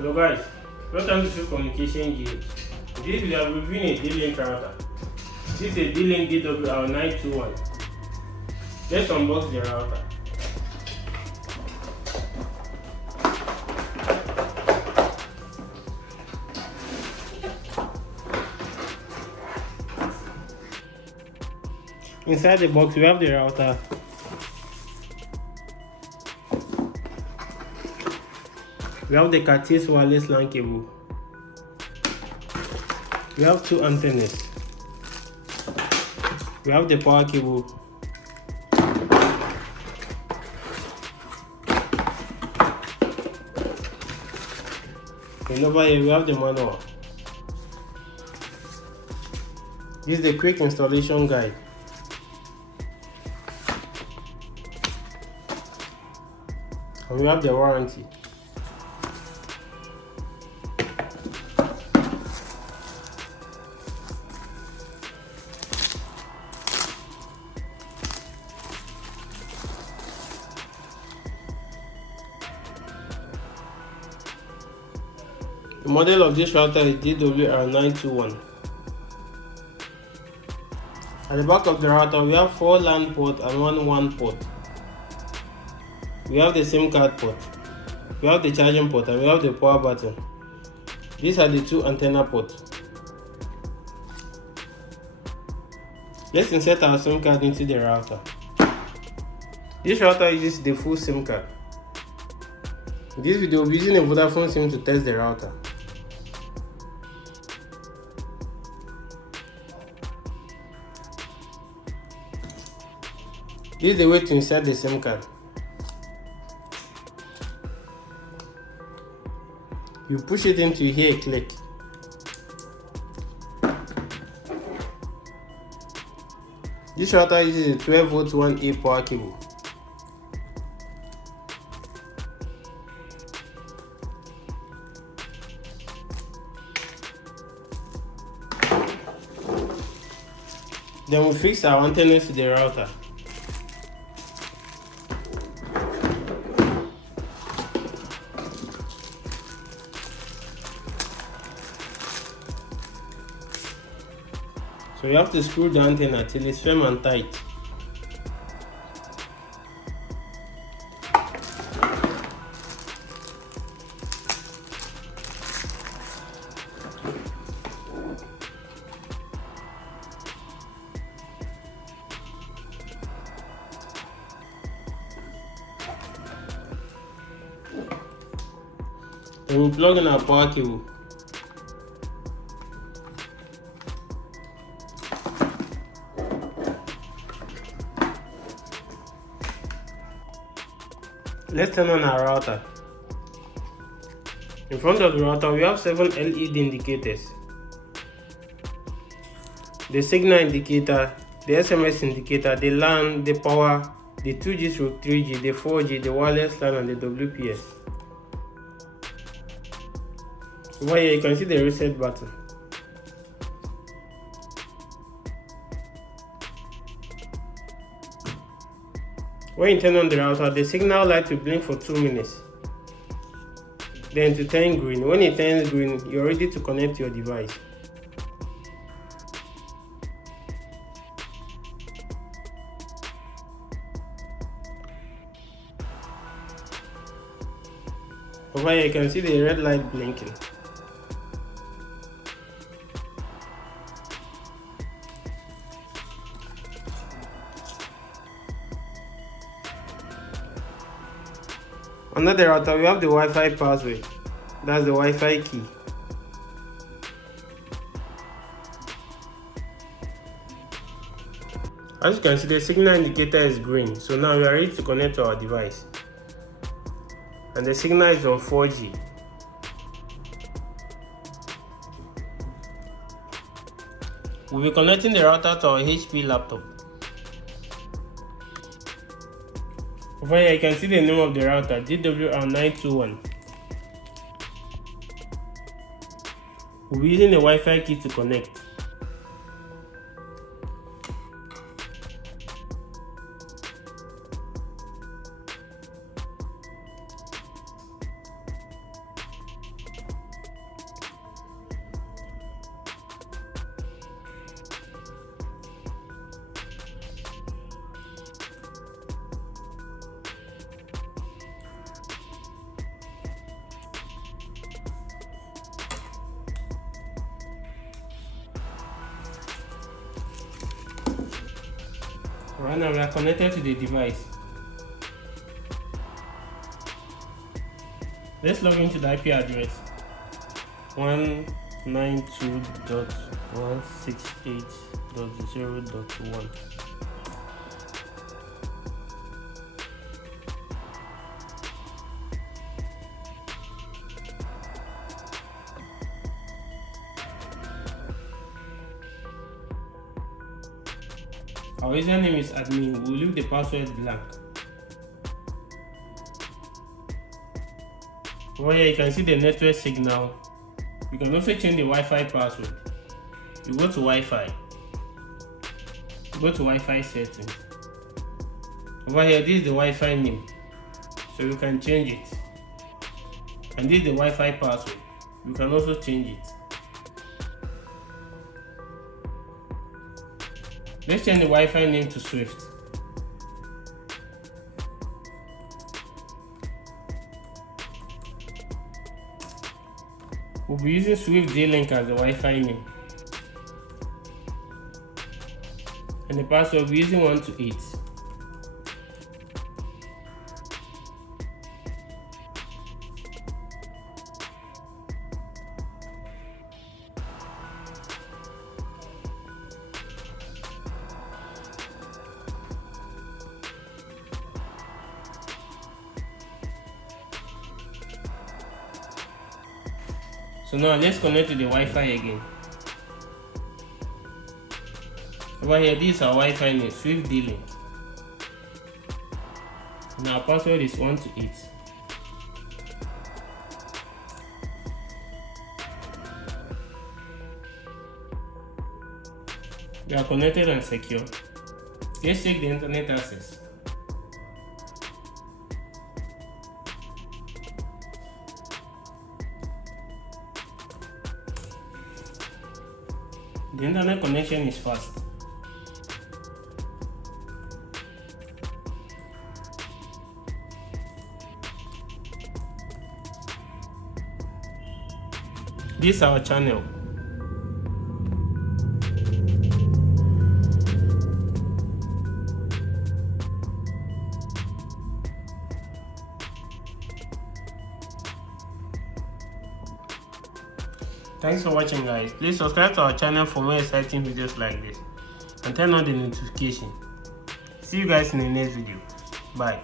Hello guys, welcome to Communication Gauge. In this video, I'm reviewing a D-Link router. This is a D-Link DWR-921. Let's unbox the router. Inside the box, we have the router. We have the Cat's wireless LAN cable. We have two antennas. We have the power cable. And over here we have the manual. This is the quick installation guide. And we have the warranty. The model of this router is DWR-921. At the back of the router, we have 4 LAN ports and 1 WAN port. We have the SIM card port, we have the charging port, and we have the power button. These are the 2 antenna ports. Let's insert our SIM card into the router. This router uses the full SIM card. In this video, we'll be using a Vodafone SIM to test the router. This is the way to insert the SIM card. You push it into here, click. This router uses a 12V 1A power cable. Then we fix our antennas to the router. So you have to screw the antenna till it's firm and tight. And we plug in our power cable. Let's turn on our router. In front of the router, we have 7 LED indicators. The signal indicator, the SMS indicator, the LAN, the power, the 2G/3G, the 4G, the wireless LAN, and the WPS. Over here, you can see the reset button. When you turn on the router, the signal light will blink for 2 minutes. Then to turn green. When it turns green, you're ready to connect your device. Over here, you can see the red light blinking. Under the router, we have the Wi-Fi password. That's the Wi-Fi key. As you can see, the signal indicator is green. So now we are ready to connect to our device. And the signal is on 4G. We'll be connecting the router to our HP laptop. Over here, you can see the name of the router, DWR-921. We'll be using the Wi-Fi key to connect. Right now we are connected to the device. Let's log into the IP address 192.168.0.1. Our username is admin. We'll leave the password blank. Over here you can see the network signal. You can also change the Wi-Fi password. You go to Wi-Fi. Go to Wi-Fi settings. Over here, this is the Wi-Fi name, so you can change it. And this is the Wi-Fi password. You can also change it. Let's change the Wi-Fi name to Swift. We'll be using Swift D-Link as the Wi-Fi name. And the password we'll be using 128. So now let's connect to the Wi-Fi again. Over here, this is our Wi-Fi name, Swift D-Link. And our password is 128. We are connected and secure. Let's check the internet access. The internet connection is fast. This is our channel. Thanks for watching, guys. Please subscribe to our channel for more exciting videos like this and turn on the notification. See you guys in the next video. Bye.